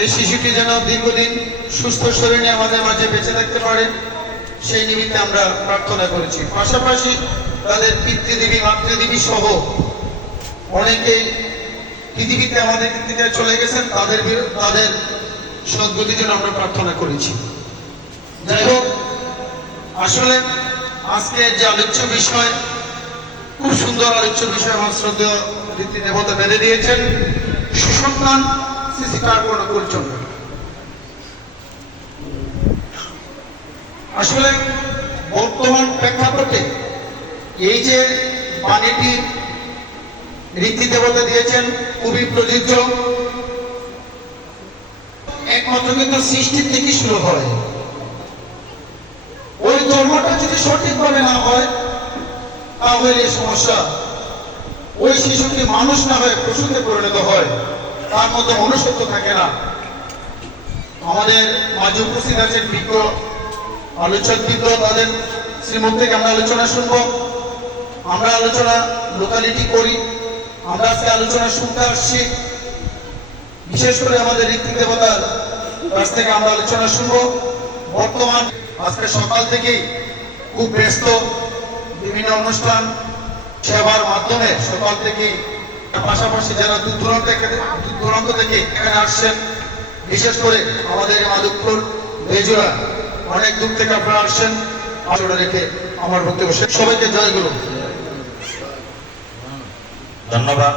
এই শিশুটি যেন দীর্ঘদিন সুস্থ শরীরে আমাদের মাঝে বেঁচে থাকতে পারে, সেই নিমিত্তে আমরা প্রার্থনা করেছি। পাশাপাশি তাদের পিতৃদেবী মাতৃদেবী সহ অনেকেই পৃথিবীতে আমাদের থেকে চলে গেছেন, তাদের সদ্গতির জন্য আমরা প্রার্থনা করেছি। যাই হোক, আসলে আজকে যে আলোচ্য বিষয়, খুব সুন্দর আলোচ্য বিষয় আমার শ্রদ্ধেয় ঋত্বিক দেবতা বেঁধে দিয়েছেন, সুসন্তান শ্রী ঠাকুর অনুকূলচন্দ্র। আসলে বর্তমান প্রেক্ষাপটে এই যে বাণীটি ঋত্বিক দেবতা দিয়েছেন খুবই প্রযোজ্য। একমাত্র কিন্তু সৃষ্টির থেকে শুরু হয়। ওই জন্মটা যদি সঠিকভাবে না হয় তাহলে এই সমস্যা। ওই শিশুটি মানুষ না হয়ে পশুতে পরিণত হয়, তার মধ্যে মনুষ্যত্ব থাকে না। আমাদের মাঝে উপস্থিত আছেন বিজ্ঞ আলোচকবৃন্দ, তাদের শ্রীমুখ থেকে আমরা আলোচনা শুনবো। আমরা আলোচনা লোকালিটি করি, আমরা আজকে আলোচনা শুনতে আসছি। বিশেষ করে আমাদের ঋত্বিক দেবতার কাছ থেকে আমরা আলোচনা শুনবো। বর্তমান আজকে সকাল থেকেই খুব ব্যস্ত, বিভিন্ন অনুষ্ঠান সেবার মাধ্যমে সকাল থেকেই, পাশাপাশি যারা দূর দূরান্ত থেকে এখানে আসছেন, বিশেষ করে আমাদের মাধবপুর বেজুরা, অনেক দূর থেকে আপনারা আসছেন। আসলে রেখে আমার বক্তব্য সবাইকে জয় গুরু। ধন্যবাদ।